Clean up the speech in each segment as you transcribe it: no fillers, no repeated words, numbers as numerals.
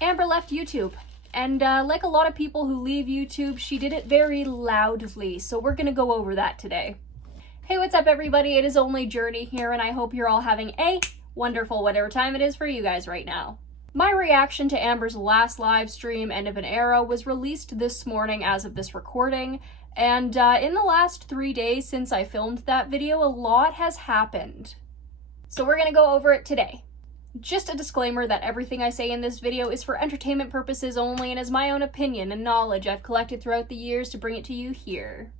Amber left YouTube. And like a lot of people who leave YouTube, she did it very loudly, so we're gonna go over that today. Hey, what's up everybody? It is only Journey here, and I hope you're all having a wonderful whatever time it is for you guys right now. My reaction to Amber's last live stream, End of an Era, was released this morning as of this recording, and in the last 3 days since I filmed that video, a lot has happened. So we're gonna go over it today. Just a disclaimer that everything I say in this video is for entertainment purposes only and is my own opinion and knowledge I've collected throughout the years to bring it to you here.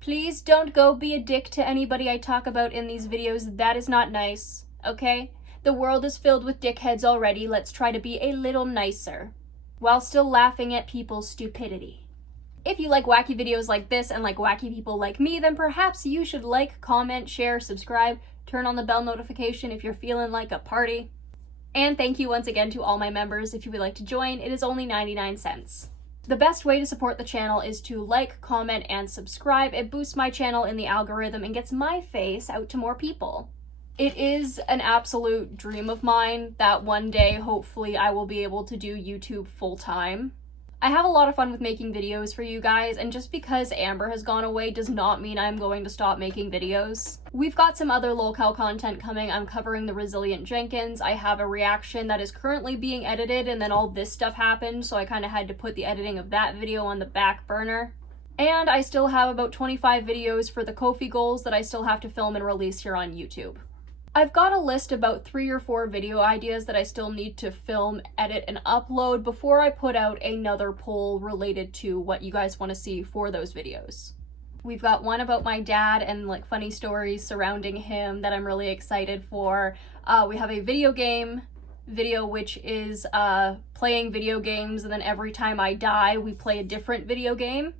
Please don't go be a dick to anybody I talk about in these videos. That is not nice, okay? The world is filled with dickheads already. Let's try to be a little nicer, while still laughing at people's stupidity. If you like wacky videos like this and like wacky people like me, then perhaps you should like, comment, share, subscribe, turn on the bell notification if you're feeling like a party. And thank you once again to all my members. If you would like to join, it is only 99 cents. The best way to support the channel is to like, comment, and subscribe. It boosts my channel in the algorithm and gets my face out to more people. It is an absolute dream of mine that one day, hopefully, I will be able to do YouTube full-time. I have a lot of fun with making videos for you guys, and just because Amber has gone away does not mean I'm going to stop making videos. We've got some other lolcow content coming. I'm covering the Resilient Jenkins. I have a reaction that is currently being edited, and then all this stuff happened, so I kind of had to put the editing of that video on the back burner. And I still have about 25 videos for the Ko-fi goals that I still have to film and release here on YouTube. I've got a list about 3 or 4 video ideas that I still need to film, edit, and upload before I put out another poll related to what you guys want to see for those videos. We've got one about my dad and like funny stories surrounding him that I'm really excited for. We have a video game video which is playing video games, and then every time I die we play a different video game.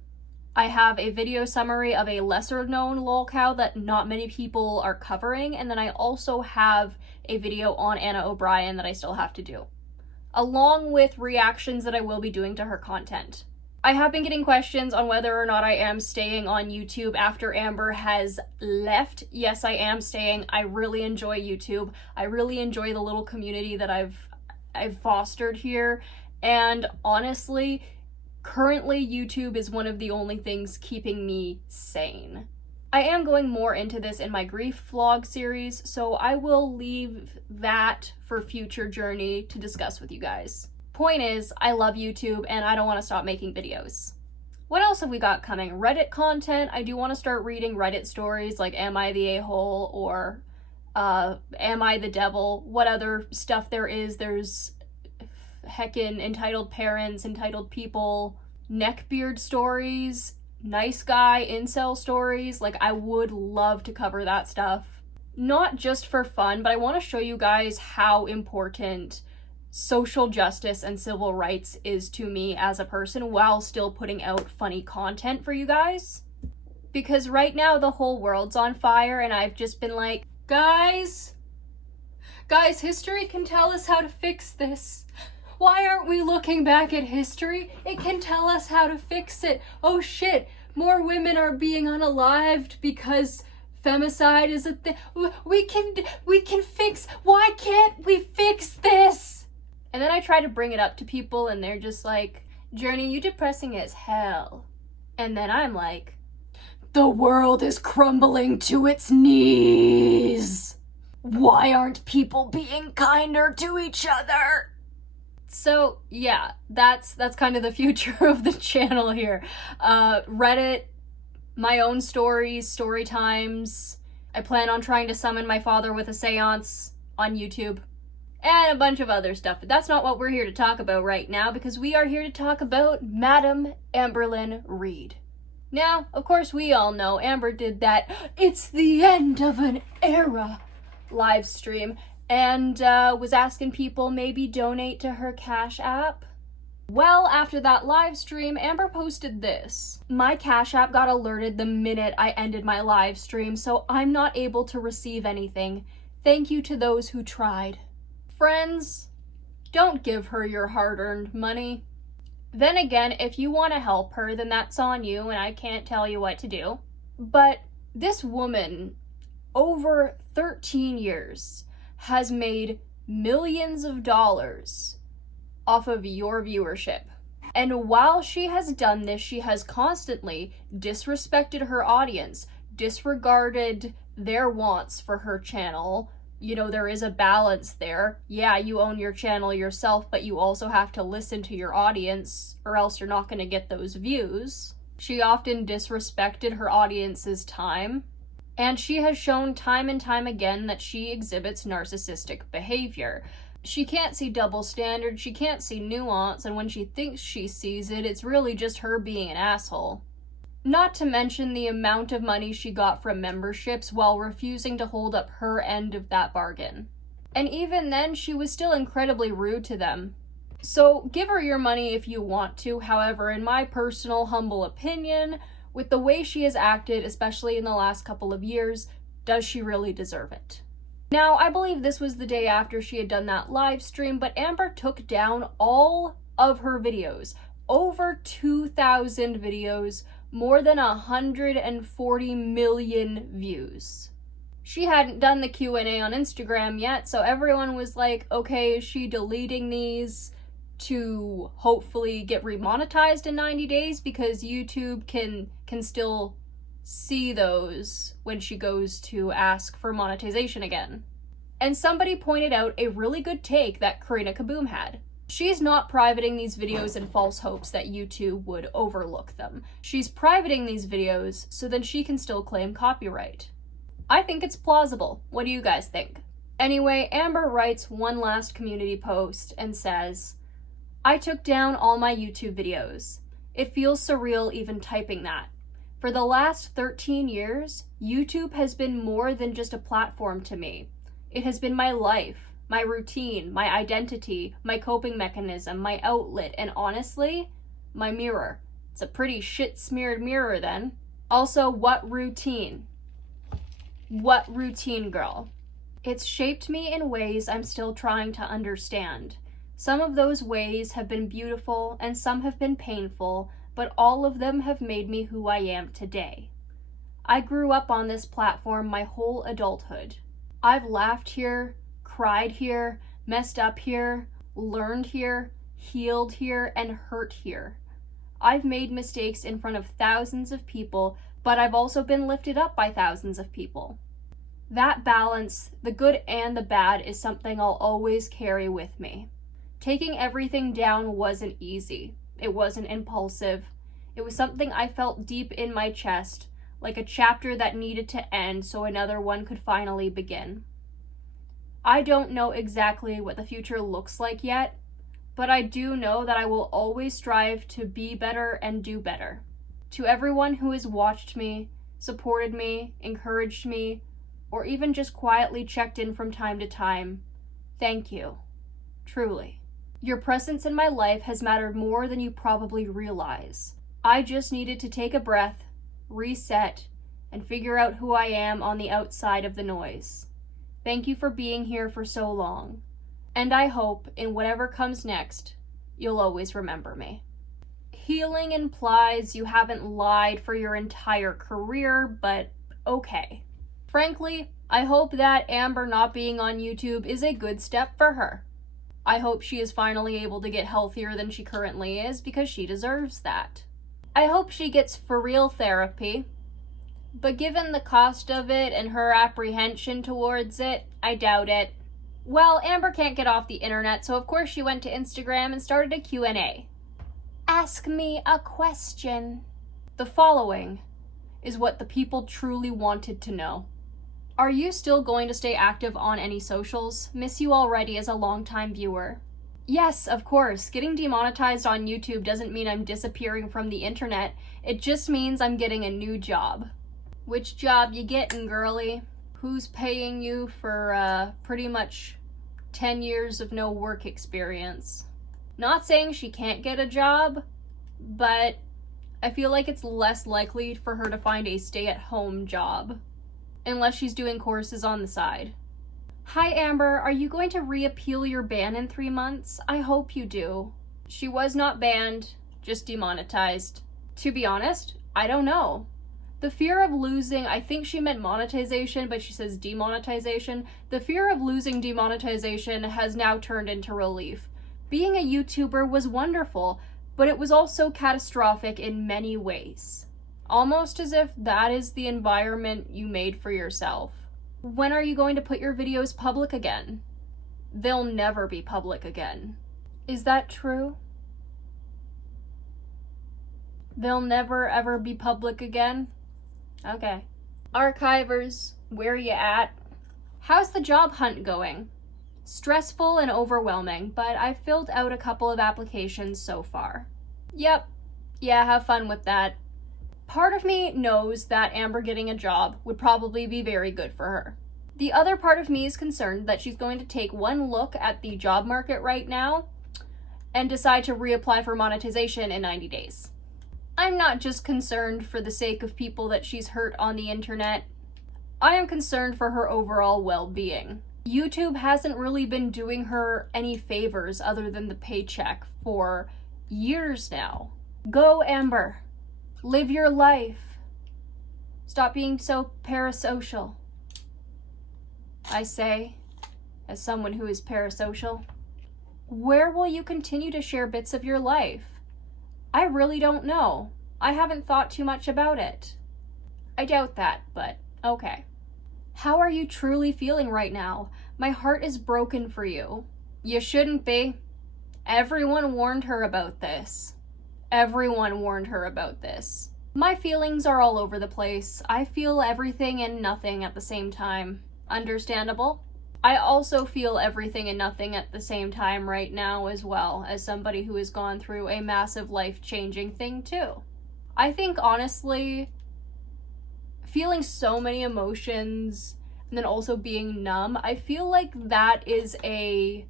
I have a video summary of a lesser known lolcow that not many people are covering, and then I also have a video on Anna O'Brien that I still have to do, along with reactions that I will be doing to her content. I have been getting questions on whether or not I am staying on YouTube after Amber has left. Yes, I am staying. I really enjoy YouTube. I really enjoy the little community that I've fostered here, and honestly, currently, YouTube is one of the only things keeping me sane. I am going more into this in my grief vlog series, so I will leave that for future Journey to discuss with you guys. Point is, I love YouTube and I don't want to stop making videos. What else have we got coming? Reddit content. I do want to start reading Reddit stories like Am I the A-hole or Am I the Devil? What other stuff there is. There's heckin' entitled parents, entitled people, neckbeard stories, nice guy incel stories. Like, I would love to cover that stuff. Not just for fun, but I want to show you guys how important social justice and civil rights is to me as a person while still putting out funny content for you guys. Because right now the whole world's on fire and I've just been like, guys, history can tell us how to fix this. Why aren't we looking back at history? It can tell us how to fix it. Oh shit, more women are being unalived because femicide is a thing. We can fix, why can't we fix this? And then I try to bring it up to people and they're just like, Journey, you depressing as hell. And then I'm like, the world is crumbling to its knees. Why aren't people being kinder to each other? So yeah, that's kind of the future of the channel here. Reddit, my own stories, story times. I plan on trying to summon my father with a seance on YouTube, and a bunch of other stuff. But that's not what we're here to talk about right now, because we are here to talk about Madam Amberlynn Reed. Now, of course, we all know Amber did that "It's the End of an Era" live stream, and was asking people maybe donate to her Cash App. Well, after that live stream, Amber posted this. My Cash App got alerted the minute I ended my live stream, so I'm not able to receive anything. Thank you to those who tried. Friends, don't give her your hard-earned money. Then again, if you want to help her, then that's on you, and I can't tell you what to do. But this woman, over 13 years, has made millions of dollars off of your viewership. And while she has done this, she has constantly disrespected her audience, disregarded their wants for her channel. You know, there is a balance there. Yeah, you own your channel yourself, but you also have to listen to your audience, or else you're not going to get those views. She often disrespected her audience's time, and she has shown time and time again that she exhibits narcissistic behavior. She can't see double standards, she can't see nuance, and when she thinks she sees it, it's really just her being an asshole. Not to mention the amount of money she got from memberships while refusing to hold up her end of that bargain. And even then, she was still incredibly rude to them. So give her your money if you want to. However, in my personal humble opinion, with the way she has acted, especially in the last couple of years, does she really deserve it? Now, I believe this was the day after she had done that live stream, but Amber took down all of her videos. Over 2,000 videos, more than 140 million views. She hadn't done the Q&A on Instagram yet, so everyone was like, okay, is she deleting these to hopefully get remonetized in 90 days? Because YouTube can still see those when she goes to ask for monetization again. And somebody pointed out a really good take that Karina Kaboom had. She's not privating these videos in false hopes that YouTube would overlook them. She's privating these videos so then she can still claim copyright. I think it's plausible. What do you guys think? Anyway, Amber writes one last community post and says, I took down all my YouTube videos. It feels surreal even typing that. For the last 13 years, YouTube has been more than just a platform to me. It has been my life, my routine, my identity, my coping mechanism, my outlet, and honestly, my mirror. It's a pretty shit-smeared mirror then. Also, what routine? What routine, girl? It's shaped me in ways I'm still trying to understand. Some of those ways have been beautiful and some have been painful, but all of them have made me who I am today. I grew up on this platform my whole adulthood. I've laughed here, cried here, messed up here, learned here, healed here, and hurt here. I've made mistakes in front of thousands of people, but I've also been lifted up by thousands of people. That balance, the good and the bad, is something I'll always carry with me. Taking everything down wasn't easy. It wasn't impulsive. It was something I felt deep in my chest, like a chapter that needed to end so another one could finally begin. I don't know exactly what the future looks like yet, but I do know that I will always strive to be better and do better. To everyone who has watched me, supported me, encouraged me, or even just quietly checked in from time to time, thank you. Truly. Your presence in my life has mattered more than you probably realize. I just needed to take a breath, reset, and figure out who I am on the outside of the noise. Thank you for being here for so long. And I hope, in whatever comes next, you'll always remember me. Healing implies you haven't lied for your entire career, but okay. Frankly, I hope that Amber not being on YouTube is a good step for her. I hope she is finally able to get healthier than she currently is, because she deserves that. I hope she gets for real therapy, but given the cost of it and her apprehension towards it, I doubt it. Well, Amber can't get off the internet, so of course she went to Instagram and started a Q&A. Ask me a question. The following is what the people truly wanted to know. Are you still going to stay active on any socials? Miss you already as a longtime viewer. Yes, of course. Getting demonetized on YouTube doesn't mean I'm disappearing from the internet. It just means I'm getting a new job. Which job you getting, girly? Who's paying you for pretty much 10 years of no work experience? Not saying she can't get a job, but I feel like it's less likely for her to find a stay-at-home job, unless she's doing courses on the side. Hi Amber, are you going to reappeal your ban in 3 months? I hope you do. She was not banned, just demonetized. To be honest, I don't know. The fear of losing, I think she meant monetization, but she says demonetization. The fear of losing demonetization has now turned into relief. Being a YouTuber was wonderful, but it was also catastrophic in many ways. Almost as if that is the environment you made for yourself. When are you going to put your videos public again? They'll never be public again. Is that true? They'll never ever be public again? Okay. Archivers, where you at? How's the job hunt going? Stressful and overwhelming, but I've filled out a couple of applications so far. Yep. Yeah, have fun with that. Part of me knows that Amber getting a job would probably be very good for her. The other part of me is concerned that she's going to take one look at the job market right now and decide to reapply for monetization in 90 days. I'm not just concerned for the sake of people that she's hurt on the internet. I am concerned for her overall well-being. YouTube hasn't really been doing her any favors other than the paycheck for years now. Go, Amber. Live your life. Stop being so parasocial. I say, as someone who is parasocial. Where will you continue to share bits of your life? I really don't know. I haven't thought too much about it. I doubt that, but okay. How are you truly feeling right now? My heart is broken for you. You shouldn't be. Everyone warned her about this. Everyone warned her about this. My feelings are all over the place. I feel everything and nothing at the same time. Understandable? I also feel everything and nothing at the same time right now as well, as somebody who has gone through a massive life-changing thing too. I think honestly, feeling so many emotions and then also being numb, I feel like that is a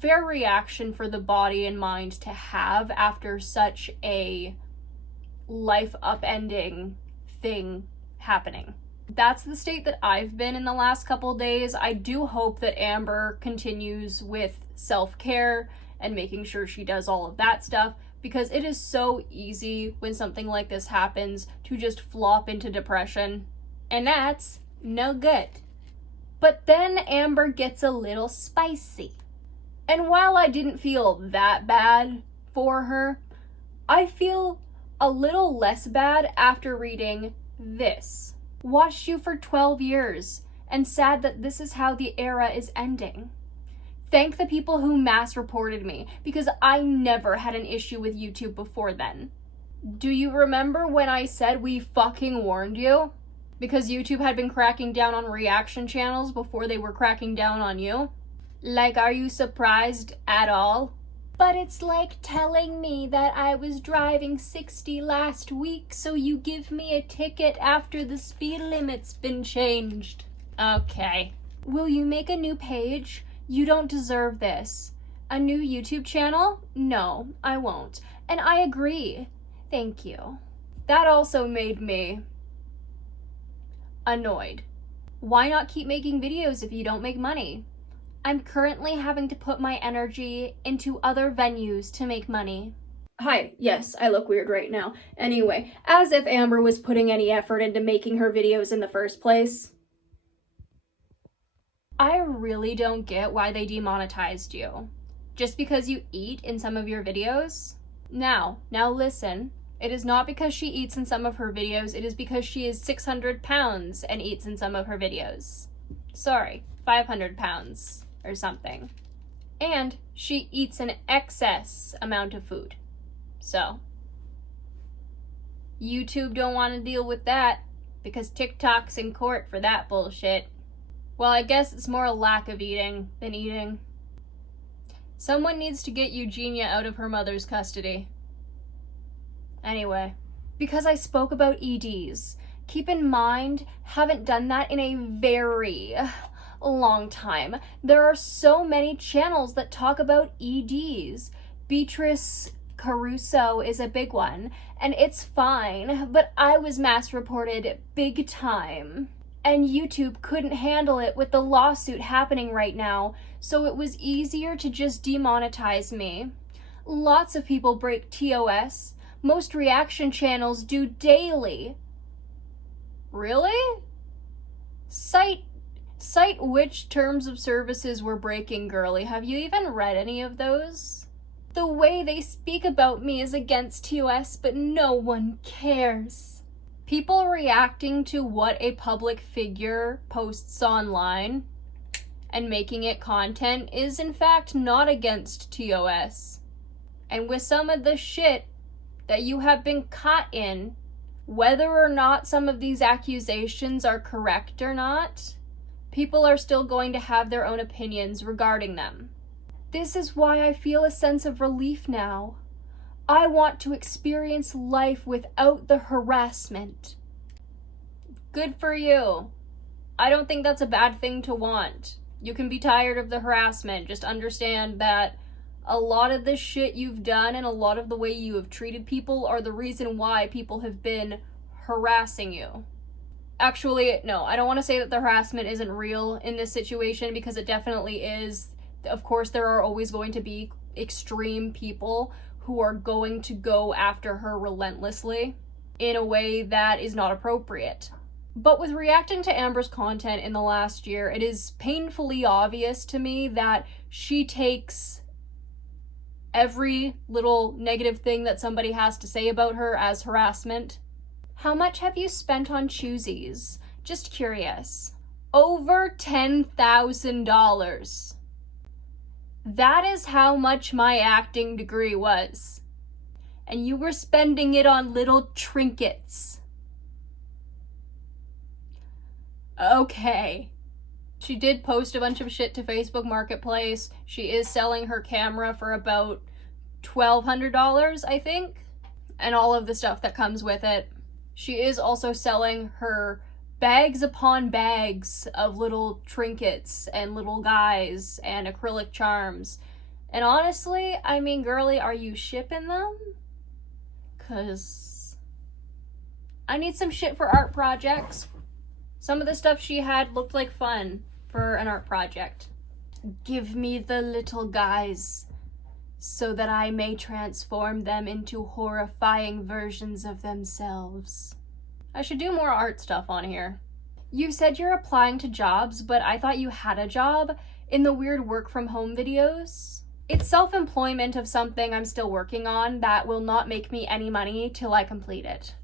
fair reaction for the body and mind to have after such a life upending thing happening. That's the state that I've been in the last couple days. I do hope that Amber continues with self-care and making sure she does all of that stuff, because it is so easy when something like this happens to just flop into depression, and that's no good. But then Amber gets a little spicy. And while I didn't feel that bad for her, I feel a little less bad after reading this. Watched you for 12 years, and sad that this is how the era is ending. Thank the people who mass reported me, because I never had an issue with YouTube before then. Do you remember when I said we fucking warned you? Because YouTube had been cracking down on reaction channels before they were cracking down on you? Like, are you surprised at all? But it's like telling me that I was driving 60 last week, so you give me a ticket after the speed limit's been changed. Okay. Will you make a new page? You don't deserve this. A new YouTube channel? No, I won't. And I agree. Thank you. That also made me annoyed. Why not keep making videos if you don't make money? I'm currently having to put my energy into other venues to make money. Hi, yes, I look weird right now. Anyway, as if Amber was putting any effort into making her videos in the first place. I really don't get why they demonetized you. Just because you eat in some of your videos? Now listen. It is not because she eats in some of her videos, it is because she is 600 pounds and eats in some of her videos. Sorry, 500 pounds or something. And she eats an excess amount of food. So, YouTube don't want to deal with that because TikTok's in court for that bullshit. Well, I guess it's more a lack of eating than eating. Someone needs to get Eugenia out of her mother's custody. Anyway, because I spoke about EDs, keep in mind, haven't done that in a very long time. There are so many channels that talk about EDs. Beatrice Caruso is a big one, and it's fine, but I was mass reported big time. And YouTube couldn't handle it with the lawsuit happening right now, so it was easier to just demonetize me. Lots of people break TOS. Most reaction channels do daily. Really? Cite which terms of services we're breaking, girly. Have you even read any of those? The way they speak about me is against TOS, but no one cares. People reacting to what a public figure posts online and making it content is in fact not against TOS. And with some of the shit that you have been caught in, whether or not some of these accusations are correct or not, people are still going to have their own opinions regarding them. This is why I feel a sense of relief now. I want to experience life without the harassment. Good for you. I don't think that's a bad thing to want. You can be tired of the harassment. Just understand that a lot of the shit you've done and a lot of the way you have treated people are the reason why people have been harassing you. Actually, no, I don't want to say that the harassment isn't real in this situation, because it definitely is. Of course, there are always going to be extreme people who are going to go after her relentlessly in a way that is not appropriate. But with reacting to Amber's content in the last year, it is painfully obvious to me that she takes every little negative thing that somebody has to say about her as harassment. How much have you spent on choosies? Just curious. Over $10,000. That is how much my acting degree was. And you were spending it on little trinkets. Okay. She did post a bunch of shit to Facebook Marketplace. She is selling her camera for about $1,200, I think, and all of the stuff that comes with it. She is also selling her bags upon bags of little trinkets and little guys and acrylic charms. And honestly, I mean, girly, are you shipping them? 'Cause I need some shit for art projects. Some of the stuff she had looked like fun for an art project. Give me the little guys so that I may transform them into horrifying versions of themselves. I should do more art stuff on here. You said you're applying to jobs, but I thought you had a job in the weird work from home videos. It's self-employment of something I'm still working on that will not make me any money till I complete it.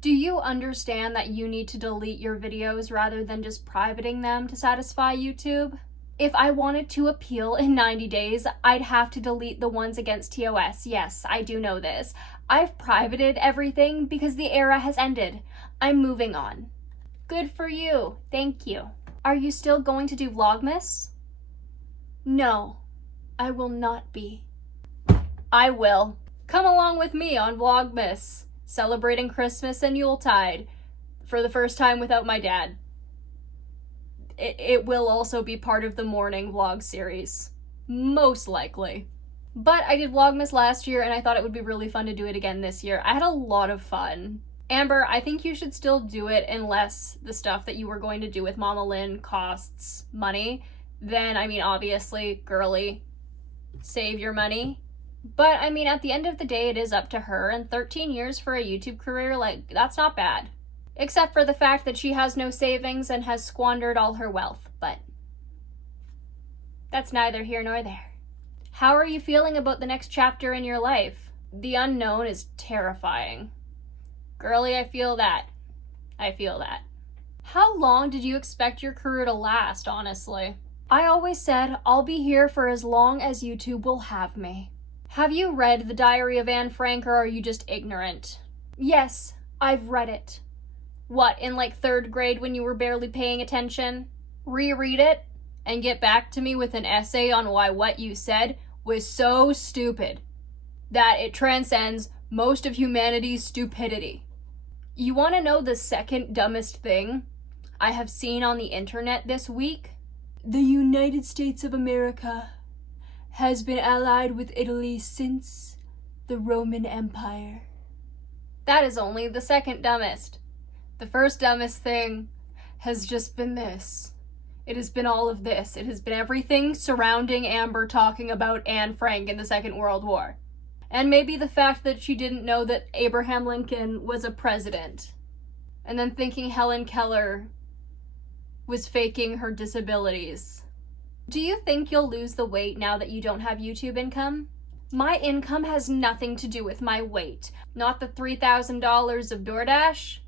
Do you understand that you need to delete your videos rather than just privating them to satisfy YouTube? If I wanted to appeal in 90 days, I'd have to delete the ones against TOS. Yes, I do know this. I've privated everything because the era has ended. I'm moving on. Good for you. Thank you. Are you still going to do Vlogmas? No, I will not be. I will. Come along with me on Vlogmas, celebrating Christmas and Yuletide for the first time without my dad. It will also be part of the morning vlog series. Most likely. But I did Vlogmas last year and I thought it would be really fun to do it again this year. I had a lot of fun. Amber, I think you should still do it unless the stuff that you were going to do with Mama Lynn costs money. Then, I mean, obviously, girly, save your money. But, I mean, at the end of the day, it is up to her. And 13 years for a YouTube career, like, that's not bad. Except for the fact that she has no savings and has squandered all her wealth. But that's neither here nor there. How are you feeling about the next chapter in your life? The unknown is terrifying. Girly, I feel that. I feel that. How long did you expect your career to last, honestly? I always said, I'll be here for as long as YouTube will have me. Have you read The Diary of Anne Frank, or are you just ignorant? Yes, I've read it. What, in like 3rd grade when you were barely paying attention? Reread it and get back to me with an essay on why what you said was so stupid that it transcends most of humanity's stupidity. You want to know the second dumbest thing I have seen on the internet this week? The United States of America has been allied with Italy since the Roman Empire. That is only the second dumbest. The first dumbest thing has just been this. It has been all of this. It has been everything surrounding Amber talking about Anne Frank in the Second World War. And maybe the fact that she didn't know that Abraham Lincoln was a president. And then thinking Helen Keller was faking her disabilities. Do you think you'll lose the weight now that you don't have YouTube income? My income has nothing to do with my weight. Not the $3,000 of DoorDash.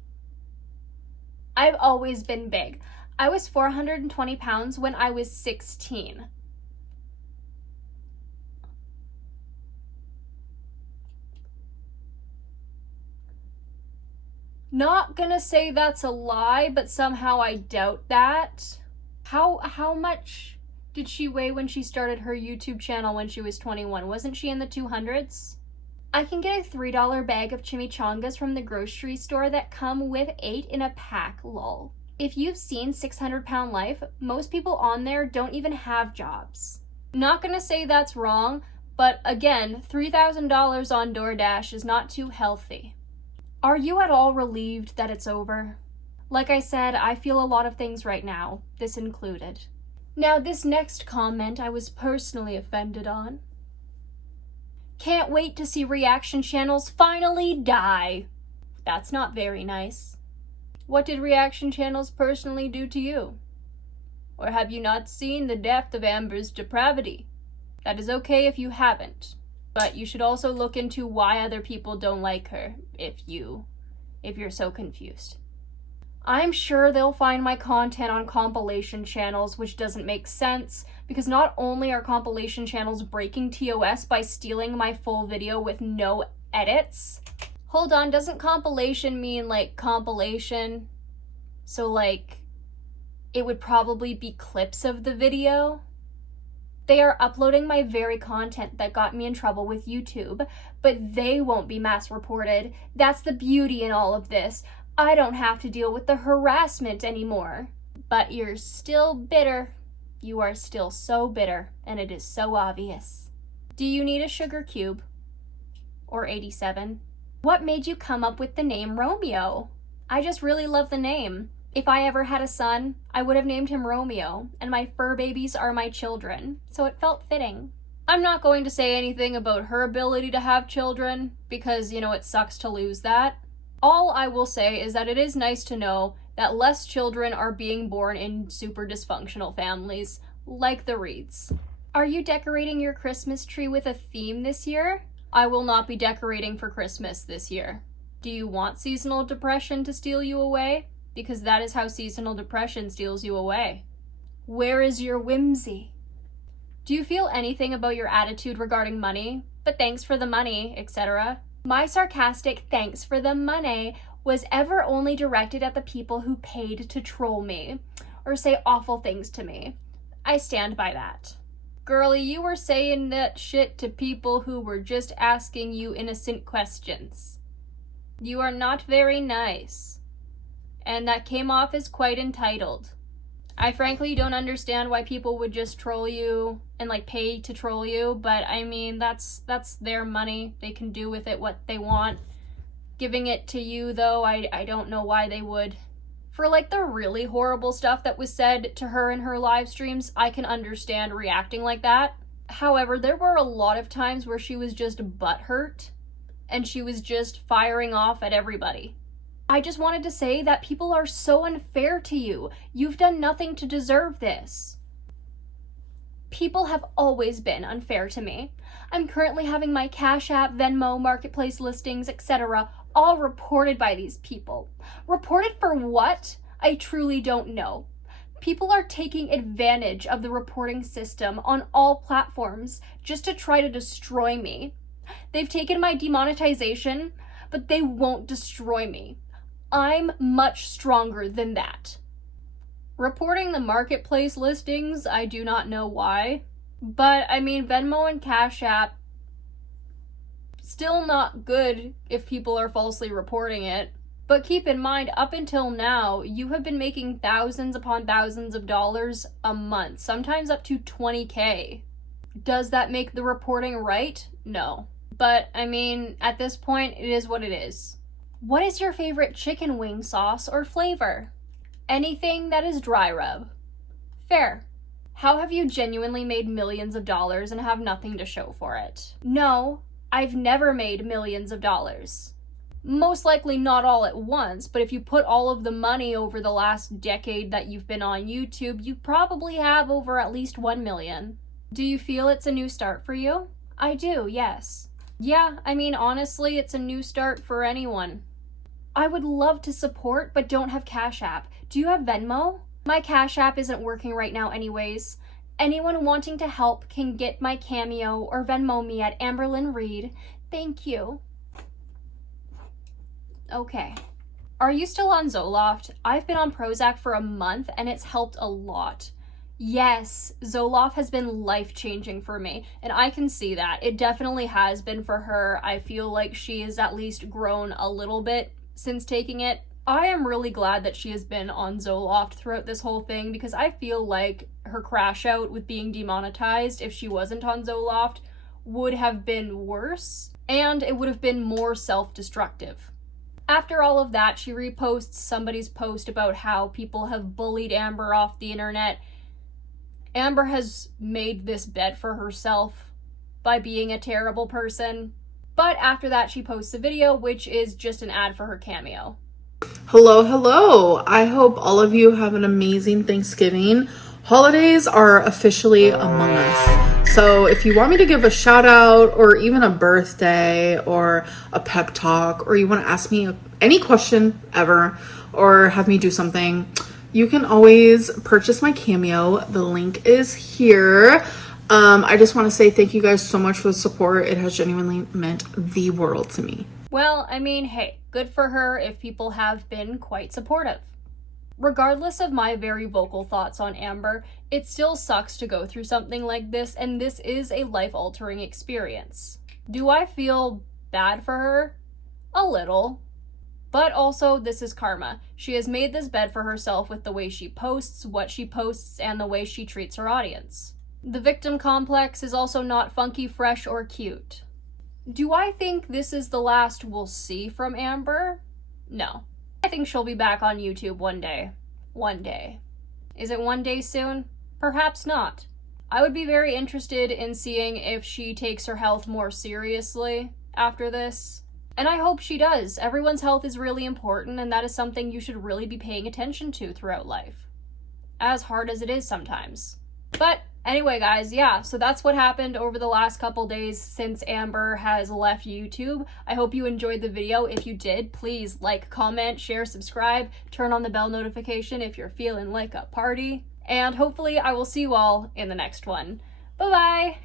I've always been big. I was 420 pounds when I was 16. Not gonna say that's a lie, but somehow I doubt that. How much did she weigh when she started her YouTube channel when she was 21? Wasn't she in the 200s? I can get a $3 bag of chimichangas from the grocery store that come with 8 in a pack, lol. If you've seen 600 Pound Life, most people on there don't even have jobs. Not gonna say that's wrong, but again, $3,000 on DoorDash is not too healthy. Are you at all relieved that it's over? Like I said, I feel a lot of things right now, this included. Now, this next comment I was personally offended on. Can't wait to see reaction channels finally die. That's not very nice. What did reaction channels personally do to you? Or have you not seen the depth of Amber's depravity? That is okay if you haven't, but you should also look into why other people don't like her, if you're so confused. I'm sure they'll find my content on compilation channels, which doesn't make sense, because not only are compilation channels breaking TOS by stealing my full video with no edits. Hold on, doesn't compilation mean like compilation? So like, it would probably be clips of the video? They are uploading my very content that got me in trouble with YouTube, but they won't be mass reported. That's the beauty in all of this. I don't have to deal with the harassment anymore. But you're still bitter. You are still so bitter, and it is so obvious. Do you need a sugar cube? Or 87? What made you come up with the name Romeo? I just really love the name. If I ever had a son, I would have named him Romeo, and my fur babies are my children, so it felt fitting. I'm not going to say anything about her ability to have children, because, it sucks to lose that. All I will say is that it is nice to know that less children are being born in super dysfunctional families, like the Reeds. Are you decorating your Christmas tree with a theme this year? I will not be decorating for Christmas this year. Do you want seasonal depression to steal you away? Because that is how seasonal depression steals you away. Where is your whimsy? Do you feel anything about your attitude regarding money? But thanks for the money, etc. My sarcastic thanks for the money was ever only directed at the people who paid to troll me or say awful things to me. I stand by that. Girlie, you were saying that shit to people who were just asking you innocent questions. You are not very nice. And that came off as quite entitled. I frankly don't understand why people would just troll you and pay to troll you, but I mean, that's their money. They can do with it what they want. Giving it to you, though, I don't know why they would. For the really horrible stuff that was said to her in her live streams, I can understand reacting like that. However, there were a lot of times where she was just butthurt and she was just firing off at everybody. I just wanted to say that people are so unfair to you. You've done nothing to deserve this. People have always been unfair to me. I'm currently having my Cash App, Venmo, Marketplace listings, etc. all reported by these people. Reported for what? I truly don't know. People are taking advantage of the reporting system on all platforms just to try to destroy me. They've taken my demonetization, but they won't destroy me. I'm much stronger than that. Reporting the marketplace listings, I do not know why. But, I mean, Venmo and Cash App, still not good if people are falsely reporting it. But keep in mind, up until now, you have been making thousands upon thousands of dollars a month, sometimes up to 20K. Does that make the reporting right? No. But, I mean, at this point, it is what it is. What is your favorite chicken wing sauce or flavor? Anything that is dry rub. Fair. How have you genuinely made millions of dollars and have nothing to show for it? No, I've never made millions of dollars. Most likely not all at once, but if you put all of the money over the last decade that you've been on YouTube, you probably have over at least 1 million. Do you feel it's a new start for you? I do, yes. Yeah, I mean, honestly, it's a new start for anyone. I would love to support, but don't have Cash App. Do you have Venmo? My Cash App isn't working right now anyways. Anyone wanting to help can get my Cameo or Venmo me at Amberlynn Reed. Thank you. Okay. Are you still on Zoloft? I've been on Prozac for a month and it's helped a lot. Yes, Zoloft has been life-changing for me, and I can see that. It definitely has been for her. I feel like she has at least grown a little bit since taking it. I am really glad that she has been on Zoloft throughout this whole thing because I feel like her crash out with being demonetized if she wasn't on Zoloft would have been worse, and it would have been more self-destructive. After all of that, she reposts somebody's post about how people have bullied Amber off the internet. Amber has made this bed for herself by being a terrible person. But after that, she posts a video, which is just an ad for her Cameo. Hello. I hope all of you have an amazing Thanksgiving. Holidays are officially among us. So if you want me to give a shout out or even a birthday or a pep talk, or you want to ask me any question ever or have me do something, you can always purchase my Cameo. The link is here. I just want to say thank you guys so much for the support. It has genuinely meant the world to me. Well, I mean, hey, good for her if people have been quite supportive. Regardless of my very vocal thoughts on Amber, it still sucks to go through something like this, and this is a life-altering experience. Do I feel bad for her? A little. But also, this is karma. She has made this bed for herself with the way she posts, what she posts, and the way she treats her audience. The victim complex is also not funky, fresh, or cute. Do I think this is the last we'll see from Amber? No. I think she'll be back on YouTube one day. One day. Is it one day soon? Perhaps not. I would be very interested in seeing if she takes her health more seriously after this. And I hope she does. Everyone's health is really important, and that is something you should really be paying attention to throughout life. As hard as it is sometimes. But anyway, guys, yeah, so that's what happened over the last couple days since Amber has left YouTube. I hope you enjoyed the video. If you did, please like, comment, share, subscribe, turn on the bell notification if you're feeling like a party. And hopefully I will see you all in the next one. Bye-bye!